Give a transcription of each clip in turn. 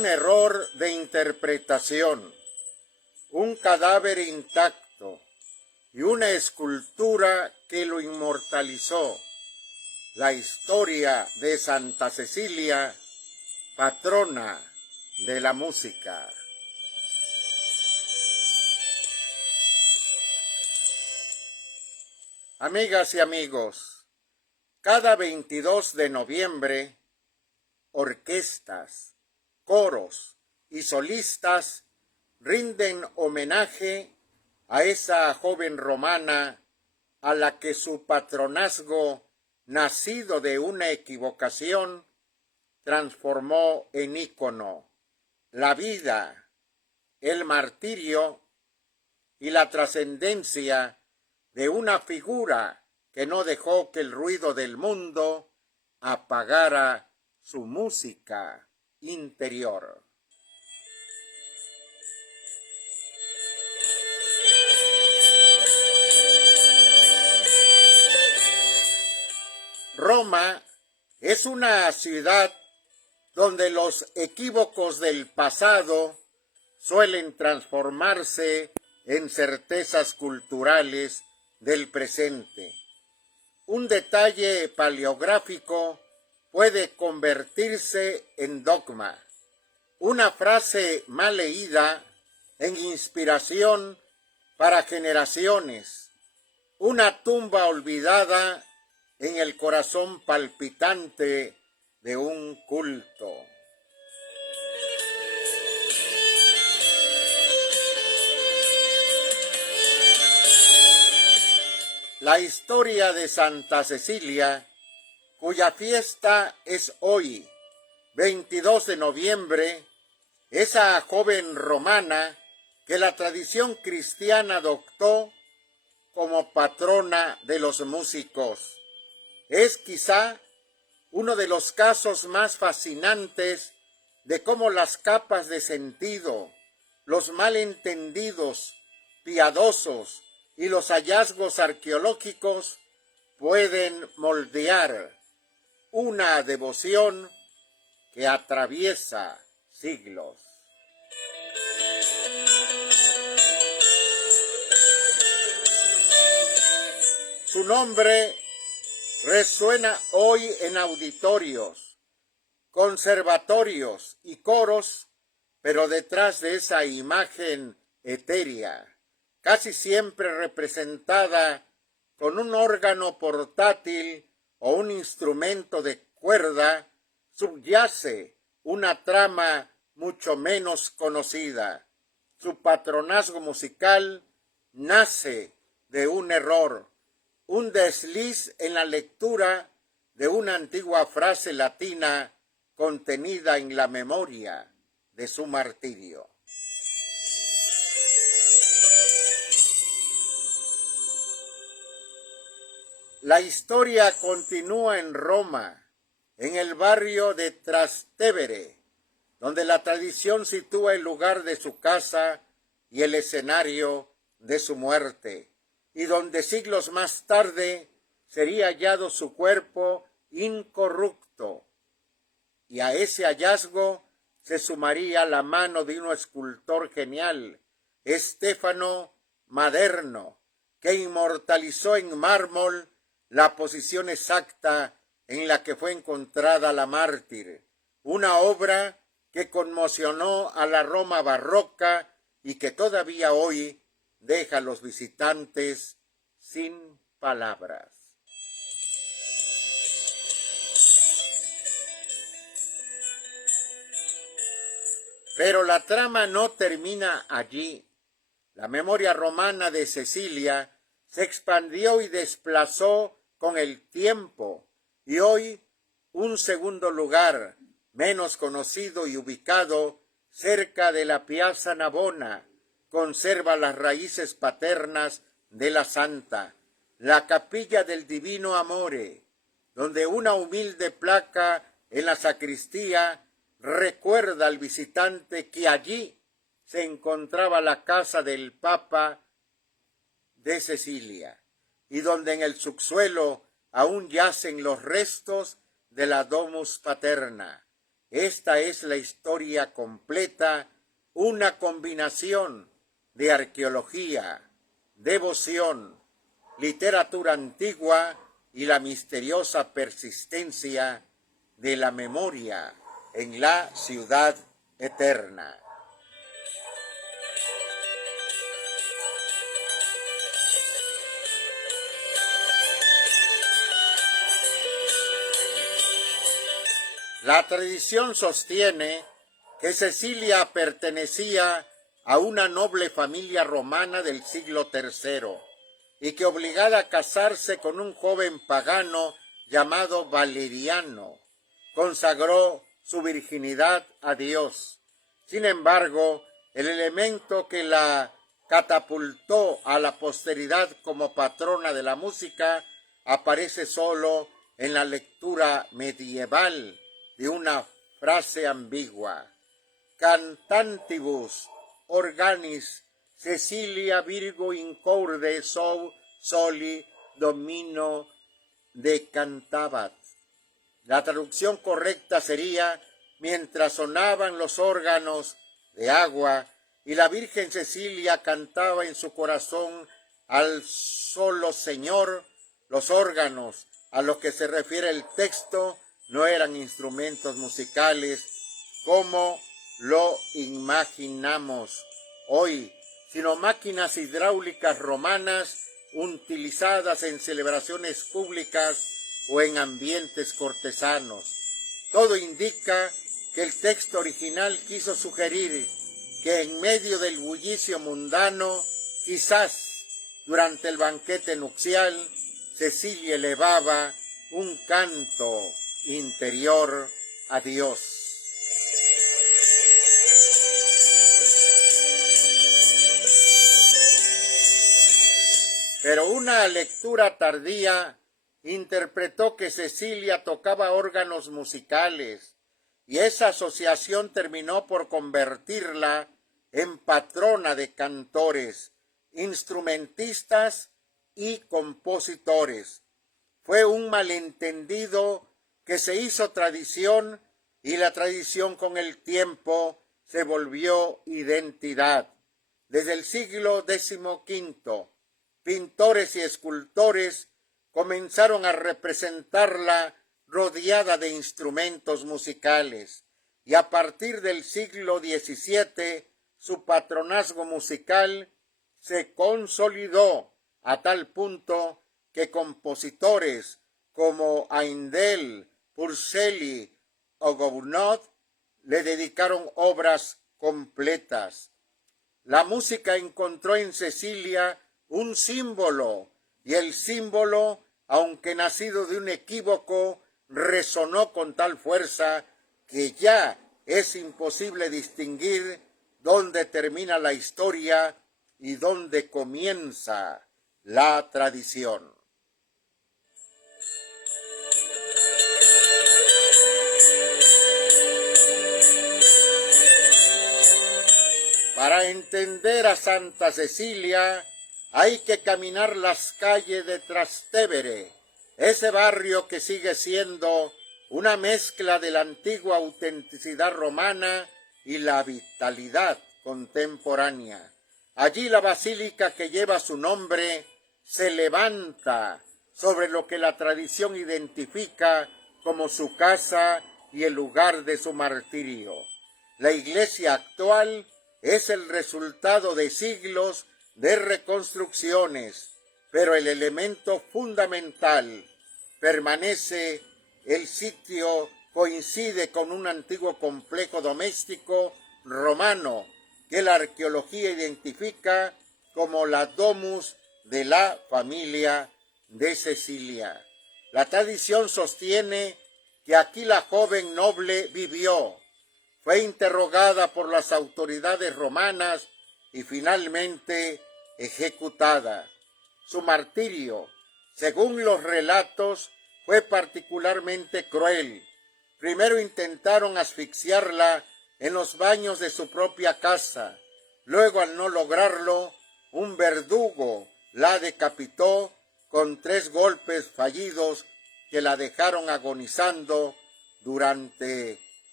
un error de interpretación, un cadáver intacto y una escultura que lo inmortalizó. La historia de Santa Cecilia, patrona de la música. Amigas y amigos, cada 22 de noviembre, orquestas, coros y solistas rinden homenaje a esa joven romana a la que su patronazgo, nacido de una equivocación, transformó en ícono la vida, el martirio y la trascendencia de una figura que no dejó que el ruido del mundo apagara su música interior. Roma es una ciudad donde los equívocos del pasado suelen transformarse en certezas culturales del presente. Un detalle paleográfico puede convertirse en dogma, una frase mal leída en inspiración para generaciones, una tumba olvidada en el corazón palpitante de un culto. La historia de Santa Cecilia, cuya fiesta es hoy, 22 de noviembre, esa joven romana que la tradición cristiana adoptó como patrona de los músicos, es quizá uno de los casos más fascinantes de cómo las capas de sentido, los malentendidos, piadosos y los hallazgos arqueológicos pueden moldear una devoción que atraviesa siglos. Su nombre resuena hoy en auditorios, conservatorios y coros, pero detrás de esa imagen etérea, casi siempre representada con un órgano portátil o un instrumento de cuerda, subyace una trama mucho menos conocida. Su patronazgo musical nace de un error, un desliz en la lectura de una antigua frase latina contenida en la memoria de su martirio. La historia continúa en Roma, en el barrio de Trastevere, donde la tradición sitúa el lugar de su casa y el escenario de su muerte, y donde siglos más tarde sería hallado su cuerpo incorrupto. Y a ese hallazgo se sumaría la mano de un escultor genial, Stefano Maderno, que inmortalizó en mármol la posición exacta en la que fue encontrada la mártir, una obra que conmocionó a la Roma barroca y que todavía hoy deja a los visitantes sin palabras. Pero la trama no termina allí. La memoria romana de Cecilia se expandió y desplazó con el tiempo, y hoy un segundo lugar, menos conocido y ubicado cerca de la Piazza Navona, conserva las raíces paternas de la santa, la capilla del Divino Amore, donde una humilde placa en la sacristía recuerda al visitante que allí se encontraba la casa del Papa de Cecilia, y donde en el subsuelo aún yacen los restos de la Domus Paterna, esta es la historia completa, una combinación de arqueología, devoción, literatura antigua y la misteriosa persistencia de la memoria en la ciudad eterna. La tradición sostiene que Cecilia pertenecía a una noble familia romana del siglo III y que, obligada a casarse con un joven pagano llamado Valeriano, consagró su virginidad a Dios. Sin embargo, el elemento que la catapultó a la posteridad como patrona de la música aparece solo en la lectura medieval de una frase ambigua: cantantibus organis Cecilia Virgo incorde soli domino decantabat. La traducción correcta sería: mientras sonaban los órganos de agua y la Virgen Cecilia cantaba en su corazón al solo Señor. Los órganos a los que se refiere el texto no eran instrumentos musicales como lo imaginamos hoy, sino máquinas hidráulicas romanas utilizadas en celebraciones públicas o en ambientes cortesanos. Todo indica que el texto original quiso sugerir que en medio del bullicio mundano, quizás durante el banquete nupcial, Cecilia elevaba un canto interior a Dios. Pero una lectura tardía interpretó que Cecilia tocaba órganos musicales y esa asociación terminó por convertirla en patrona de cantores, instrumentistas y compositores. Fue un malentendido que se hizo tradición y la tradición con el tiempo se volvió identidad. Desde el siglo XV, pintores y escultores comenzaron a representarla rodeada de instrumentos musicales y a partir del siglo XVII su patronazgo musical se consolidó a tal punto que compositores como Haendel, Purcell o Gounod le dedicaron obras completas. La música encontró en Cecilia un símbolo, y el símbolo, aunque nacido de un equívoco, resonó con tal fuerza que ya es imposible distinguir dónde termina la historia y dónde comienza la tradición. Para entender a Santa Cecilia hay que caminar las calles de Trastevere, ese barrio que sigue siendo una mezcla de la antigua autenticidad romana y la vitalidad contemporánea. Allí la basílica que lleva su nombre se levanta sobre lo que la tradición identifica como su casa y el lugar de su martirio. La iglesia actual es el resultado de siglos de reconstrucciones, pero el elemento fundamental permanece. El sitio coincide con un antiguo complejo doméstico romano que la arqueología identifica como la domus de la familia de Cecilia. La tradición sostiene que aquí la joven noble vivió, fue interrogada por las autoridades romanas y finalmente ejecutada. Su martirio, según los relatos, fue particularmente cruel. Primero intentaron asfixiarla en los baños de su propia casa. Luego, al no lograrlo, un verdugo la decapitó con 3 golpes fallidos que la dejaron agonizando durante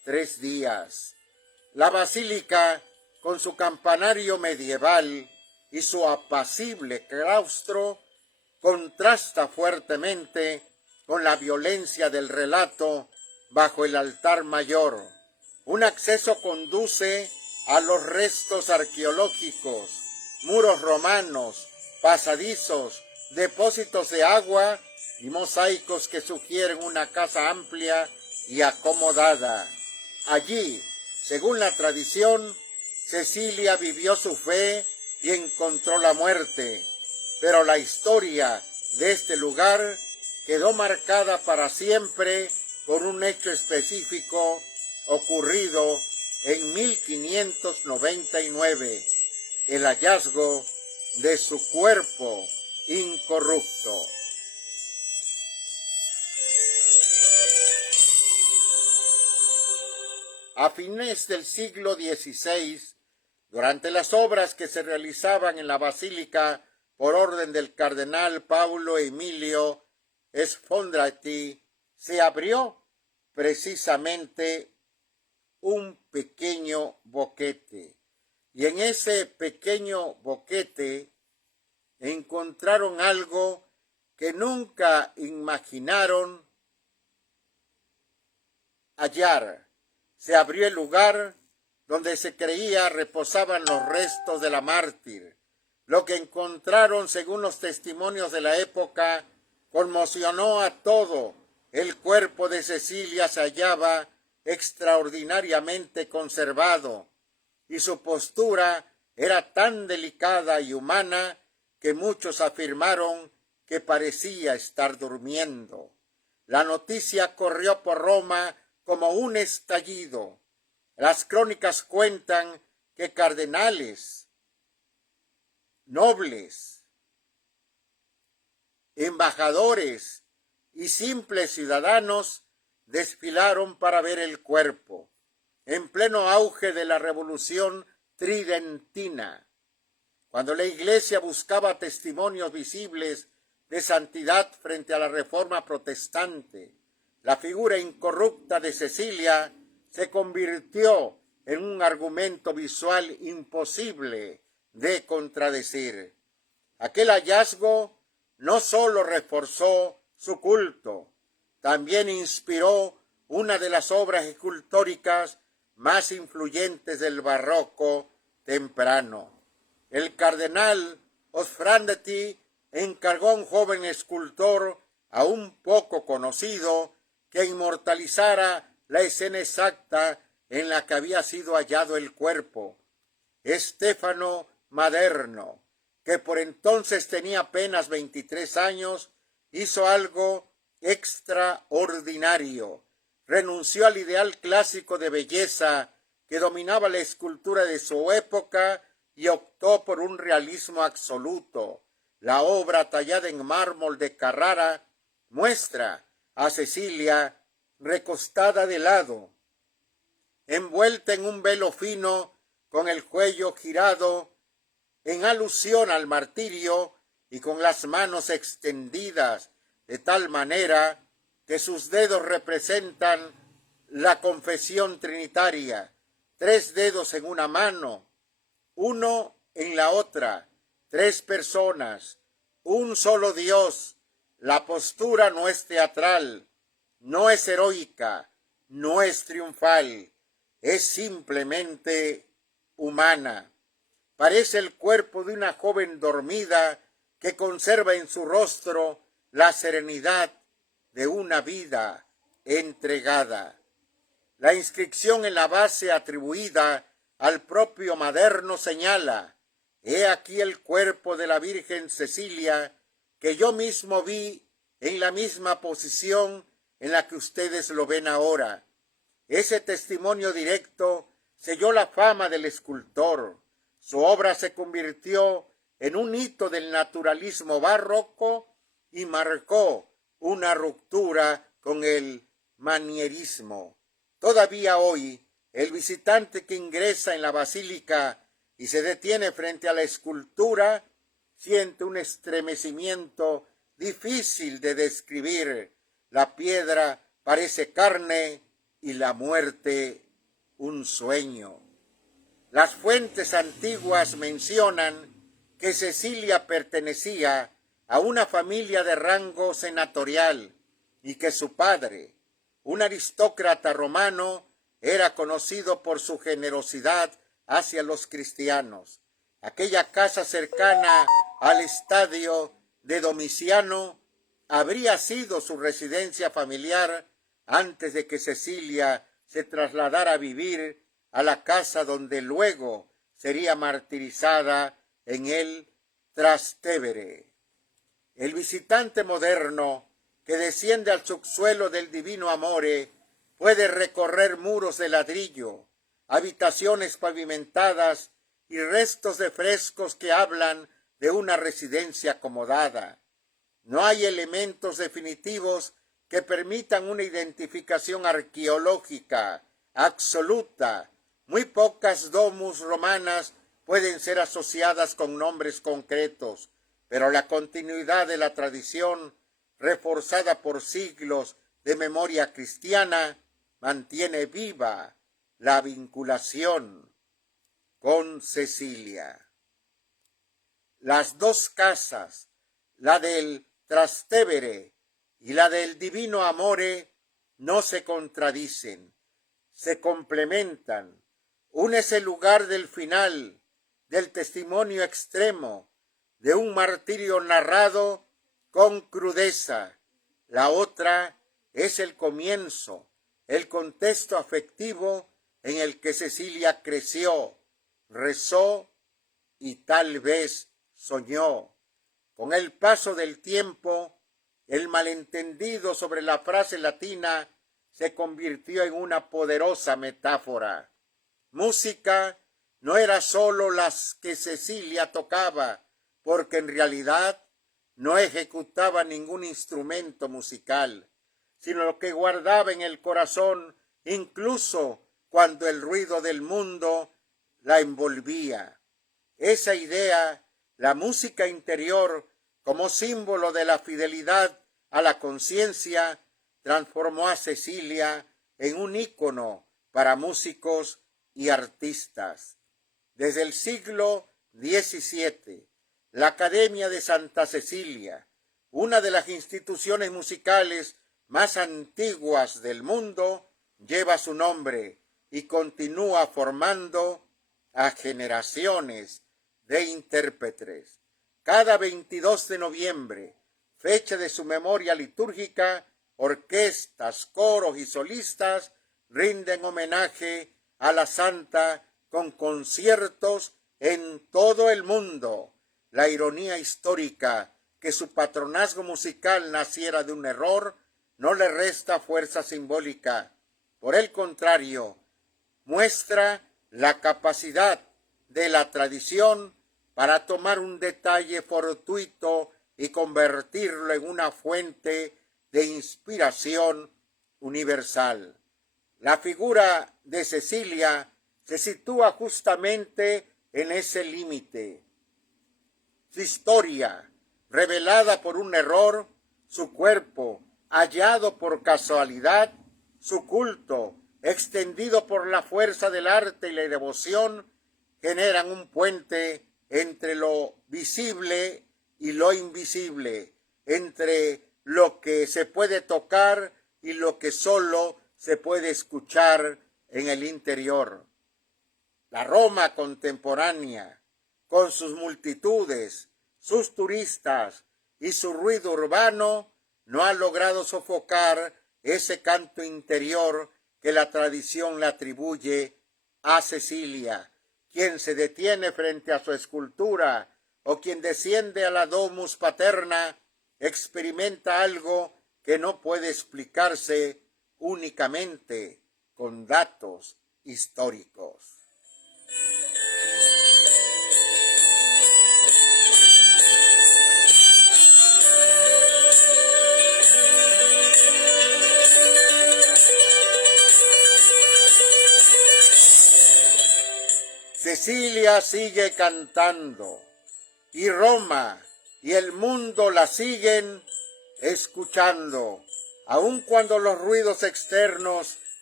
3 días. La basílica, con su campanario medieval y su apacible claustro, contrasta fuertemente con la violencia del relato bajo el altar mayor. Un acceso conduce a los restos arqueológicos, muros romanos, pasadizos, depósitos de agua y mosaicos que sugieren una casa amplia y acomodada. Allí, según la tradición, Cecilia vivió su fe y encontró la muerte, pero la historia de este lugar quedó marcada para siempre por un hecho específico ocurrido en 1599, el hallazgo de su cuerpo incorrupto. A fines del siglo XVI, durante las obras que se realizaban en la basílica por orden del cardenal Paulo Emilio Sfondrati, se abrió precisamente un pequeño boquete. Y en ese pequeño boquete encontraron algo que nunca imaginaron hallar. Se abrió el lugar donde se creía reposaban los restos de la mártir. Lo que encontraron, según los testimonios de la época, conmocionó a todo. El cuerpo de Cecilia se hallaba extraordinariamente conservado, y su postura era tan delicada y humana que muchos afirmaron que parecía estar durmiendo. La noticia corrió por Roma como un estallido. Las crónicas cuentan que cardenales, nobles, embajadores y simples ciudadanos desfilaron para ver el cuerpo, en pleno auge de la Revolución Tridentina, cuando la Iglesia buscaba testimonios visibles de santidad frente a la Reforma protestante. La figura incorrupta de Cecilia se convirtió en un argumento visual imposible de contradecir. Aquel hallazgo no solo reforzó su culto, también inspiró una de las obras escultóricas más influyentes del barroco temprano. El cardenal Sfondrati encargó a un joven escultor aún poco conocido que inmortalizara la escena exacta en la que había sido hallado el cuerpo. Stefano Maderno, que por entonces tenía apenas 23 años, hizo algo extraordinario. Renunció al ideal clásico de belleza que dominaba la escultura de su época y optó por un realismo absoluto. La obra, tallada en mármol de Carrara, muestra a Cecilia recostada de lado, envuelta en un velo fino, con el cuello girado en alusión al martirio y con las manos extendidas de tal manera que sus dedos representan la confesión trinitaria, 3 dedos en una mano, 1 en la otra, 3 personas, un solo Dios. La postura no es teatral, no es heroica, no es triunfal, es simplemente humana. Parece el cuerpo de una joven dormida que conserva en su rostro la serenidad de una vida entregada. La inscripción en la base atribuida al propio Maderno señala: «He aquí el cuerpo de la Virgen Cecilia, que yo mismo vi en la misma posición en la que ustedes lo ven ahora». Ese testimonio directo selló la fama del escultor. Su obra se convirtió en un hito del naturalismo barroco y marcó una ruptura con el manierismo. Todavía hoy, el visitante que ingresa en la basílica y se detiene frente a la escultura siente un estremecimiento difícil de describir. La piedra parece carne y la muerte un sueño. Las fuentes antiguas mencionan que Cecilia pertenecía a una familia de rango senatorial y que su padre, un aristócrata romano, era conocido por su generosidad hacia los cristianos. Aquella casa cercana al estadio de Domiciano habría sido su residencia familiar antes de que Cecilia se trasladara a vivir a la casa donde luego sería martirizada en el Trastevere. El visitante moderno que desciende al subsuelo del Divino Amore puede recorrer muros de ladrillo, habitaciones pavimentadas y restos de frescos que hablan de una residencia acomodada. No hay elementos definitivos que permitan una identificación arqueológica absoluta. Muy pocas domus romanas pueden ser asociadas con nombres concretos, pero la continuidad de la tradición, reforzada por siglos de memoria cristiana, mantiene viva la vinculación con Cecilia. Las dos casas, la del Trastevere y la del Divino Amore, no se contradicen, se complementan. Una es el lugar del final, del testimonio extremo, de un martirio narrado con crudeza. La otra es el comienzo, el contexto afectivo en el que Cecilia creció, rezó y tal vez soñó. Con el paso del tiempo, el malentendido sobre la frase latina se convirtió en una poderosa metáfora. Música no era sólo las que Cecilia tocaba, porque en realidad no ejecutaba ningún instrumento musical, sino lo que guardaba en el corazón, incluso cuando el ruido del mundo la envolvía. Esa idea, la música interior, como símbolo de la fidelidad a la conciencia, transformó a Cecilia en un ícono para músicos y artistas. Desde el siglo XVII, la Academia de Santa Cecilia, una de las instituciones musicales más antiguas del mundo, lleva su nombre y continúa formando a generaciones de intérpretes. Cada 22 de noviembre, fecha de su memoria litúrgica, orquestas, coros y solistas rinden homenaje a la santa con conciertos en todo el mundo. La ironía histórica que su patronazgo musical naciera de un error no le resta fuerza simbólica. Por el contrario, muestra la capacidad de la tradición para tomar un detalle fortuito y convertirlo en una fuente de inspiración universal. La figura de Cecilia se sitúa justamente en ese límite. Su historia, revelada por un error, su cuerpo, hallado por casualidad, su culto, extendido por la fuerza del arte y la devoción, generan un puente entre lo visible y lo invisible, entre lo que se puede tocar y lo que solo se puede escuchar en el interior. La Roma contemporánea, con sus multitudes, sus turistas y su ruido urbano, no ha logrado sofocar ese canto interior que la tradición le atribuye a Cecilia. Quien se detiene frente a su escultura o quien desciende a la domus paterna experimenta algo que no puede explicarse únicamente con datos históricos. Cecilia sigue cantando y Roma y el mundo la siguen escuchando, aun cuando los ruidos externos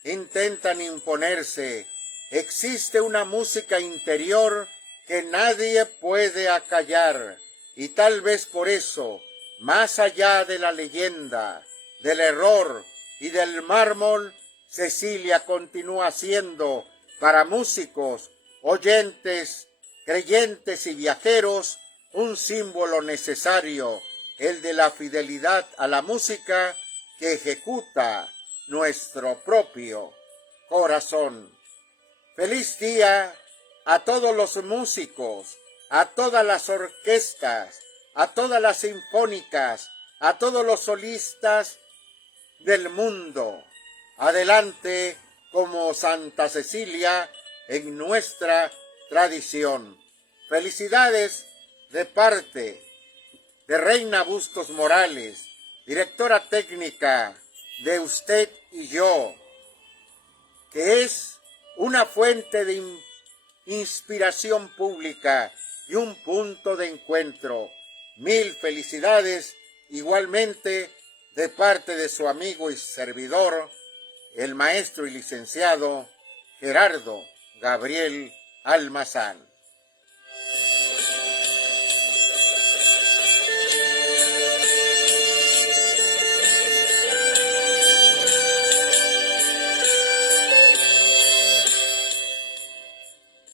intentan imponerse. Existe una música interior que nadie puede acallar, y tal vez por eso, más allá de la leyenda, del error y del mármol, Cecilia continúa siendo, para músicos, oyentes, creyentes y viajeros, un símbolo necesario, el de la fidelidad a la música que ejecuta nuestro propio corazón. Feliz día a todos los músicos, a todas las orquestas, a todas las sinfónicas, a todos los solistas del mundo. Adelante como Santa Cecilia en nuestra tradición. Felicidades de parte de Reina Bustos Morales, directora técnica de Usted y Yo, que es una fuente de inspiración pública y un punto de encuentro. Mil felicidades igualmente de parte de su amigo y servidor, el maestro y licenciado Gerardo Gabriel Almazán.